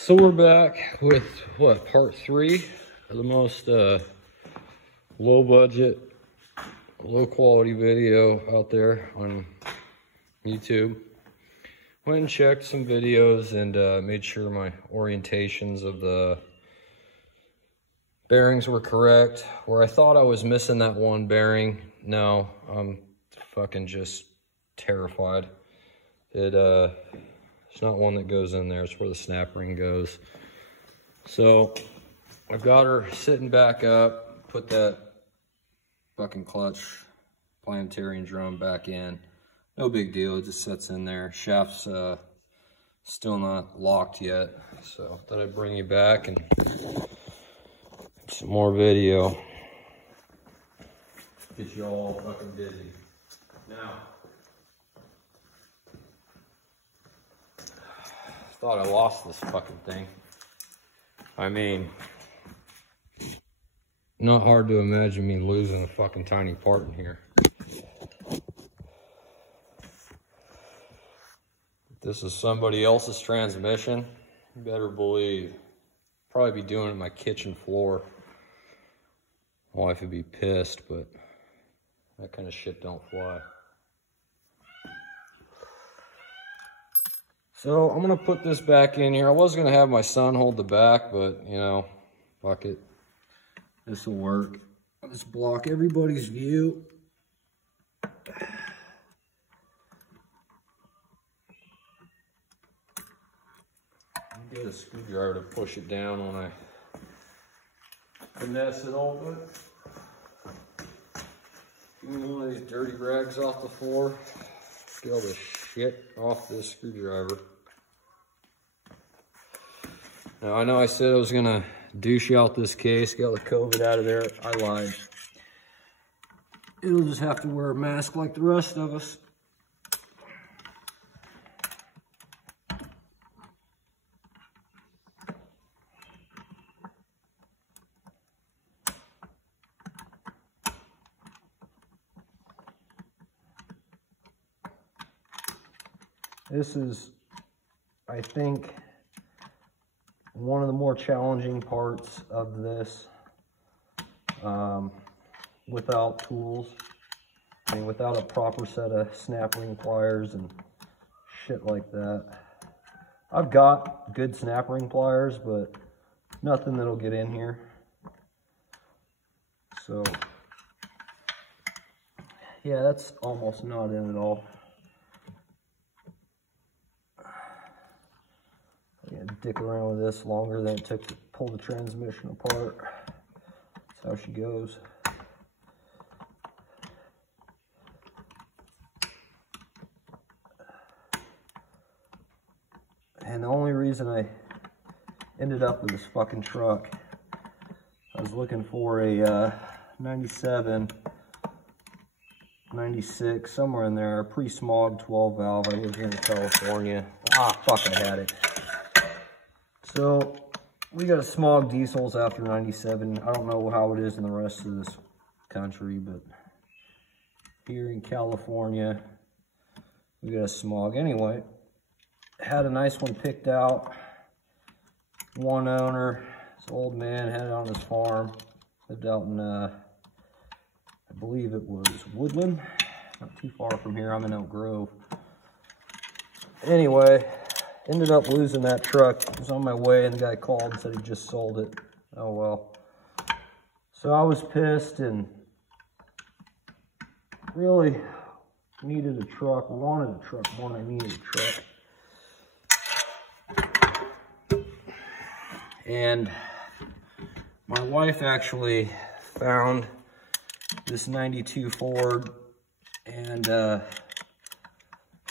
So we're back with what, part 3 of the most low budget, low quality video out there on YouTube. Went and checked some videos and made sure my orientations of the bearings were correct. Where I thought I was missing that one bearing, no, I'm fucking just terrified. It's not one that goes in there, it's where the snap ring goes. So I've got her sitting back up, put that fucking clutch planetary and drum back in. No big deal, it just sits in there. Shaft's still not locked yet. So thought I'd bring you back and some more video. Get you all fucking busy. Now, thought I lost this fucking thing. I mean, not hard to imagine me losing a fucking tiny part in here. If this is somebody else's transmission, you better believe. Probably be doing it on my kitchen floor. My wife would be pissed, but that kind of shit don't fly. So I'm gonna put this back in here. I was gonna have my son hold the back, but you know, fuck it. This will work. I'll just block everybody's view. Get a screwdriver to push it down when I finesse it open. Give me one of these dirty rags off the floor. Get all the shit off this screwdriver. Now I know I said I was gonna douche out this case, get all the COVID out of there. I lied. It'll just have to wear a mask like the rest of us. This is, I think, one of the more challenging parts of this without tools. I mean, without a proper set of snap ring pliers and shit like that. I've got good snap ring pliers, but nothing that'll get in here. So, yeah, that's almost not in at all. Dick around with this longer than it took to pull the transmission apart. That's how she goes. And the only reason I ended up with this fucking truck, I was looking for a 97, 96, somewhere in there, a pre-smog 12 valve. I live here in California. Ah, fuck, I had it. So, we got a smog diesels after 97. I don't know how it is in the rest of this country, but here in California, we got a smog. Anyway, had a nice one picked out. One owner, this old man, had it on his farm. Lived out in, I believe it was Woodland. Not too far from here, I'm in Elk Grove. Anyway, ended up losing that truck. I was on my way and the guy called and said he just sold it. Oh well. So I was pissed and really needed a truck, wanted a truck more than I needed a truck. And my wife actually found this 92 Ford and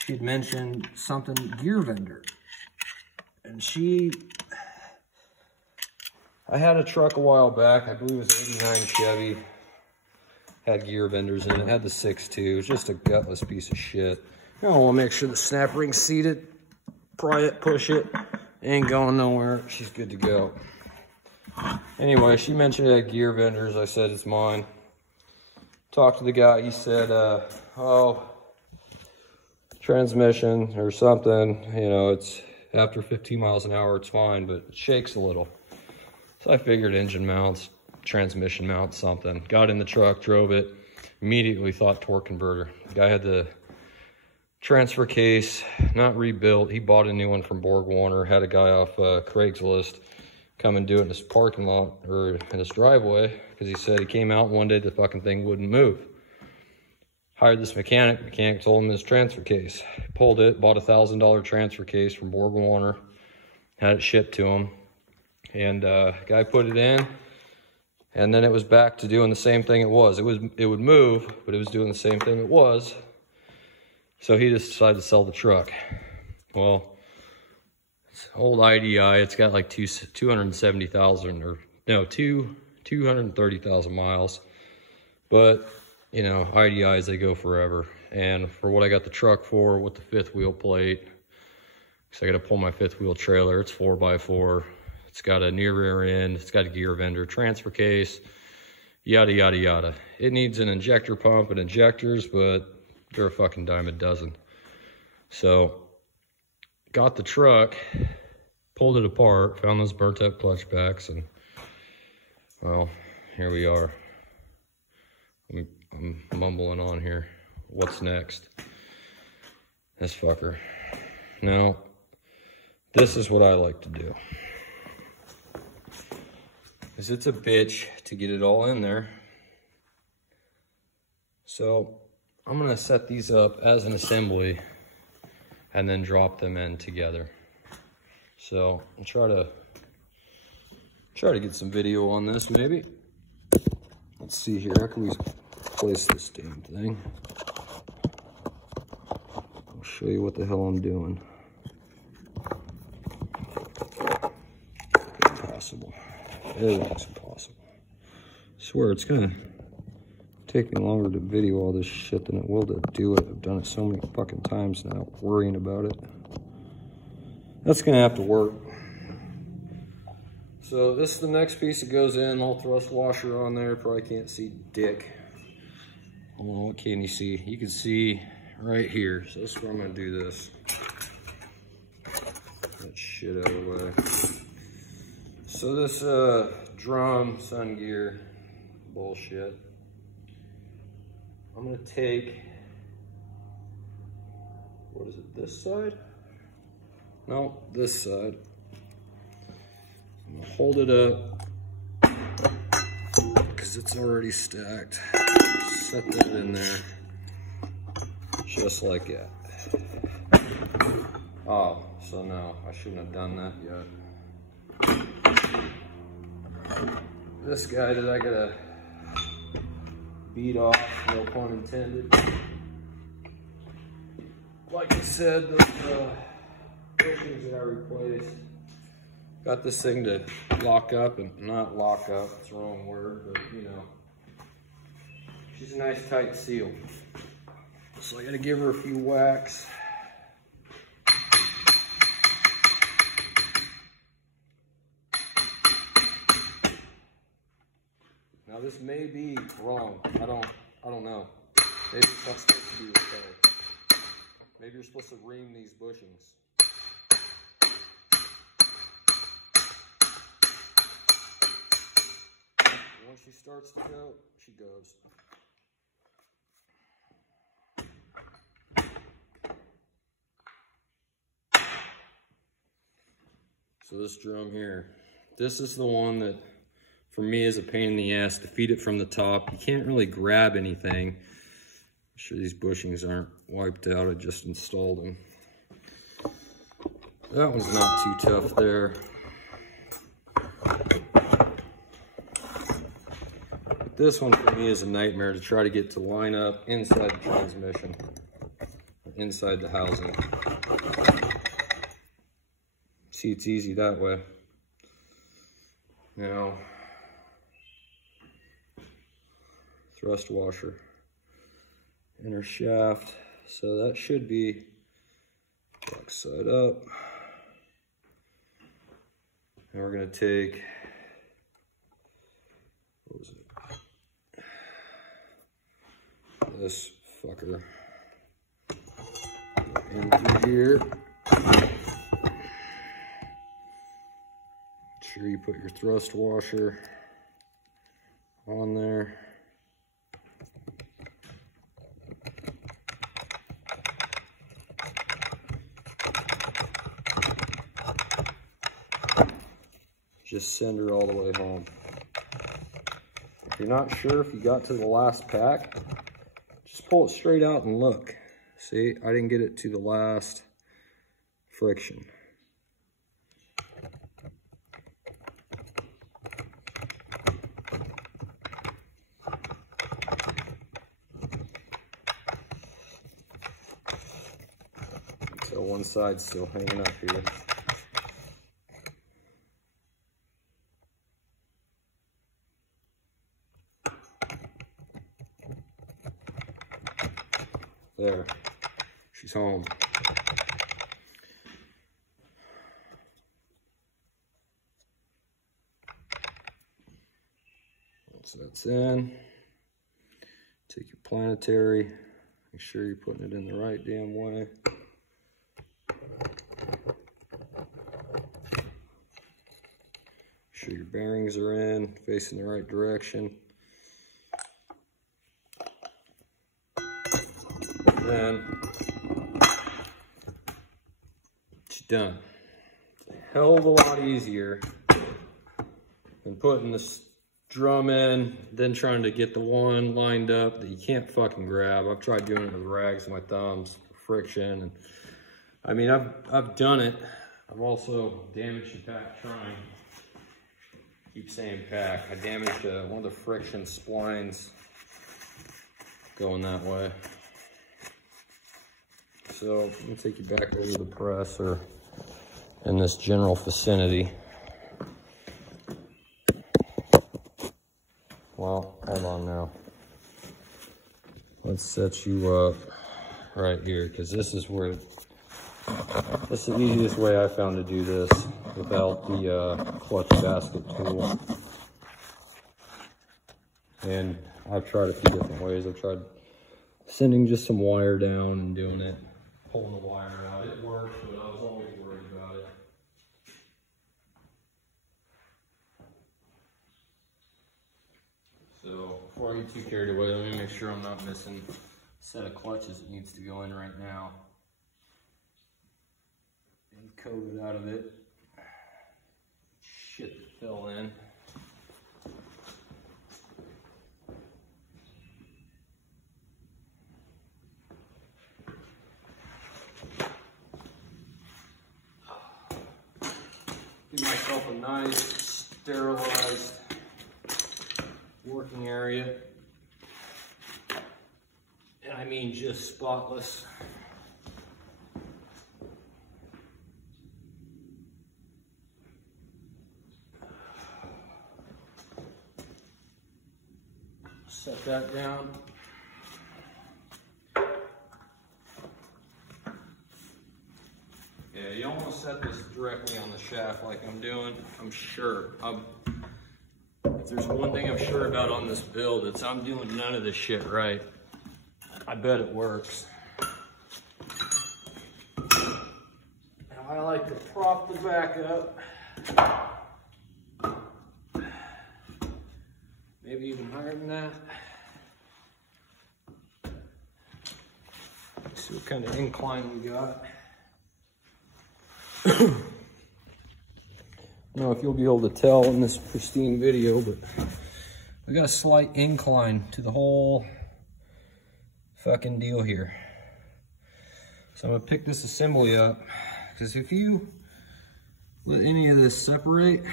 she had mentioned something gear vendor. And I had a truck a while back, I believe it was 89 Chevy, had gear vendors in it, had the 6.2, it was just a gutless piece of shit. You know, I want to make sure the snap ring's seated, pry it, push it, ain't going nowhere, she's good to go. Anyway, she mentioned it had gear vendors, I said it's mine. Talked to the guy, he said, oh, transmission or something, you know, after 15 miles an hour, it's fine, but it shakes a little. So I figured engine mounts, transmission mounts, something. Got in the truck, drove it, immediately thought torque converter. The guy had the transfer case not rebuilt. He bought a new one from Borg Warner, had a guy off Craigslist come and do it in his parking lot or in his driveway, because he said he came out one day, the fucking thing wouldn't move. Hired this mechanic. Mechanic told him his transfer case. Pulled it, bought a $1,000 transfer case from Borg Warner, had it shipped to him, and guy put it in, and then it was back to doing the same thing it was. It would move, but it was doing the same thing it was. So he just decided to sell the truck. Well, it's old IDI. It's got like 270,000 or no, 230,000 miles. But, you know, IDIs, they go forever. And for what I got the truck for, with the 5th wheel plate, because I got to pull my 5th wheel trailer, it's 4x4. It's got a near rear end. It's got a gear vendor, transfer case, yada, yada, yada. It needs an injector pump and injectors, but they're a fucking dime a dozen. So, got the truck, pulled it apart, found those burnt up clutch packs, and, well, here we are. I'm mumbling on here. What's next? This fucker. Now, this is what I like to do. Because it's a bitch to get it all in there. So, I'm gonna set these up as an assembly and then drop them in together. So I'll try to get some video on this maybe. Let's see here, how can we place this damn thing? I'll show you what the hell I'm doing. Impossible. Everything's impossible. I swear it's gonna take me longer to video all this shit than it will to do it. I've done it so many fucking times now, worrying about it. That's gonna have to work. So this is the next piece that goes in, all thrust washer on there. Probably can't see dick. Oh, what can you see? You can see right here. So this is where I'm gonna do this. Get that shit out of the way. So this drum sun gear bullshit. I'm gonna take, what is it, this side? No, this side. I'm gonna hold it up because it's already stacked. Set that in there, just like that. Oh, so no, I shouldn't have done that yet. This guy that I gotta beat off, no pun intended. Like I said, those bushings that I replaced, got this thing to lock up, and not lock up, it's the wrong word, but you know, she's a nice tight seal. So I gotta give her a few whacks. Now this may be wrong. I don't know. Maybe it's not supposed to be this color. Maybe you're supposed to ream these bushings. Once she starts to go, she goes. So this drum here, this is the one that for me is a pain in the ass to feed it from the top. You can't really grab anything. I'm sure these bushings aren't wiped out. I just installed them. That one's not too tough there. But this one for me is a nightmare to try to get to line up inside the transmission, inside the housing. See, it's easy that way. Now, thrust washer, inner shaft, so that should be back side up. And we're gonna take, what was it? This fucker in through here. sure you put your thrust washer on there. Just send her all the way home. If you're not sure if you got to the last pack, just pull it straight out and look. See, I didn't get it to the last friction. So one side's still hanging up here. There, she's home. Once that's in, take your planetary, make sure you're putting it in the right damn way. Make sure your bearings are in, facing the right direction. Then it's done. It's a hell of a lot easier than putting this drum in, then trying to get the one lined up that you can't fucking grab. I've tried doing it with rags on my thumbs, friction, and I mean I've done it. I've also damaged the pack trying. Keep saying pack. I damaged one of the friction splines going that way. So I'm gonna take you back over to the press or in this general vicinity. Well, hold on now. Let's set you up right here, because this is where, this is the easiest way I found to do this without the clutch basket tool. And I've tried a few different ways. I've tried sending just some wire down and doing it. Pulling the wire out. It worked, but I was always worried about it. So before I get too carried away, let me make sure I'm not missing a set of clutches that needs to go in right now. And coat it out of it. Shit that fell in. Give myself a nice, sterilized working area. And I mean just spotless. Set that down. Yeah, you don't want to set this directly on the shaft like I'm doing. I'm sure. If there's one thing I'm sure about on this build, it's I'm doing none of this shit right. I bet it works. Now I like to prop the back up. Maybe even higher than that. Let's see what kind of incline we got. I don't know if you'll be able to tell in this pristine video, but we got a slight incline to the whole fucking deal here. So I'm gonna pick this assembly up, because if you let any of this separate,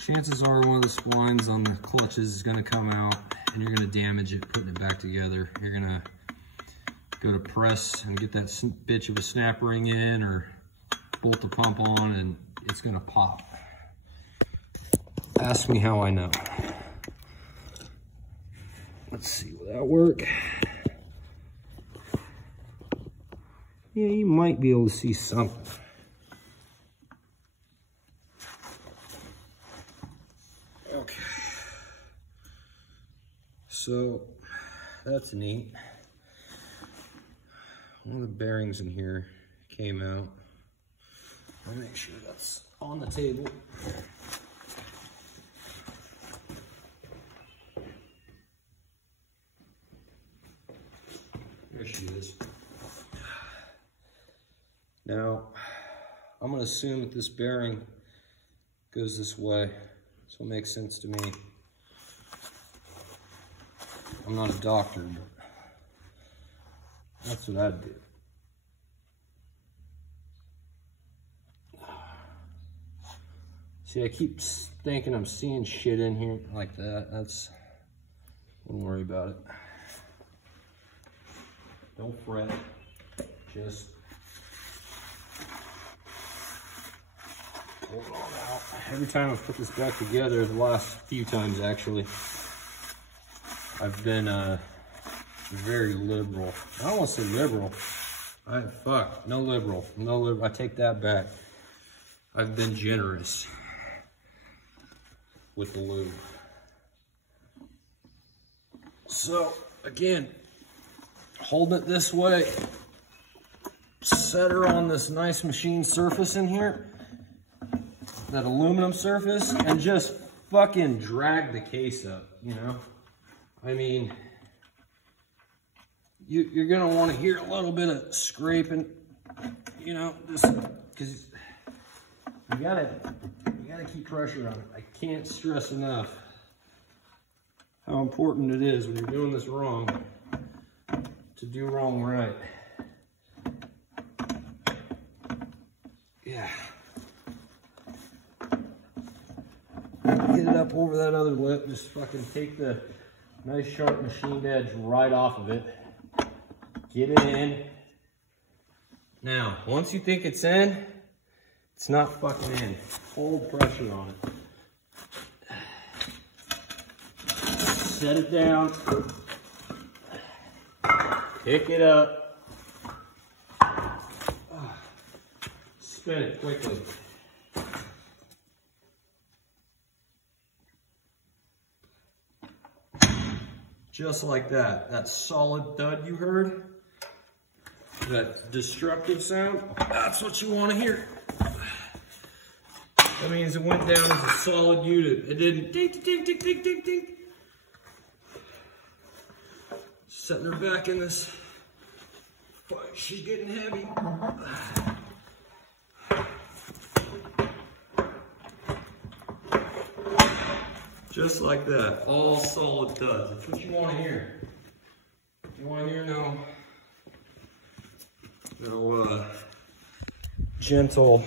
chances are one of the splines on the clutches is gonna come out and you're gonna damage it putting it back together. You're gonna go to press and get that bitch of a snap ring in or bolt the pump on and it's gonna pop. Ask me how I know. Let's see, will that work? Yeah, you might be able to see something. Okay. So that's neat. One of the bearings in here came out. I Let me make sure that's on the table. There she is. Now, I'm gonna assume that this bearing goes this way, so it makes sense to me. I'm not a doctor, but that's what I'd do. See, I keep thinking I'm seeing shit in here like that. Don't worry about it. Don't fret. Just hold on out. Every time I've put this back together, the last few times actually, I've been very liberal. I don't want to say liberal. No liberal. No liberal. I take that back. I've been generous with the lube. So again, holding it this way, set her on this nice machine surface in here, that aluminum surface, and just fucking drag the case up, you know? I mean, you're gonna want to hear a little bit of scraping, you know, just because you gotta keep pressure on it. I can't stress enough how important it is when you're doing this wrong to do wrong right. Yeah. Get it up over that other lip. Just fucking take the nice sharp machined edge right off of it. Get it in. Now, once you think it's in, it's not fucking in. Hold pressure on it. Set it down. Pick it up. Spin it quickly. Just like that. That solid thud you heard, that destructive sound, that's what you want to hear. That means it went down as a solid unit. It didn't ding, ding, ding, ding, ding, ding. Setting her back in this. She's getting heavy. Just like that, all solid thuds. That's what you want to hear. You want to hear no gentle,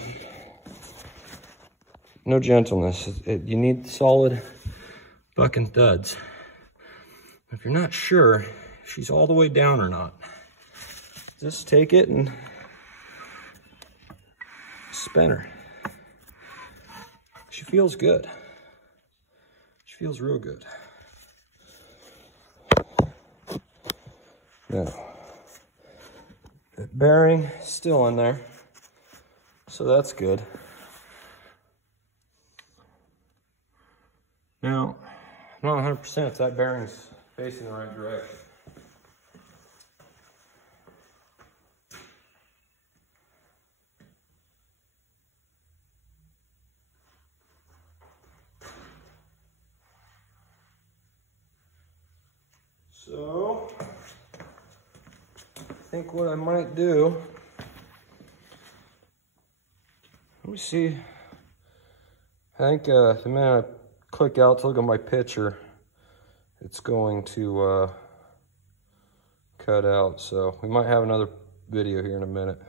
no gentleness. You need solid fucking thuds. If you're not sure if she's all the way down or not, just take it and spin her. She feels good. Feels real good. Now, that bearing still in there, so that's good. Now, I'm not 100% if that bearing's facing the right direction. So, I think what I might do, let me see, I think the minute I click out to look at my picture, it's going to cut out, so we might have another video here in a minute.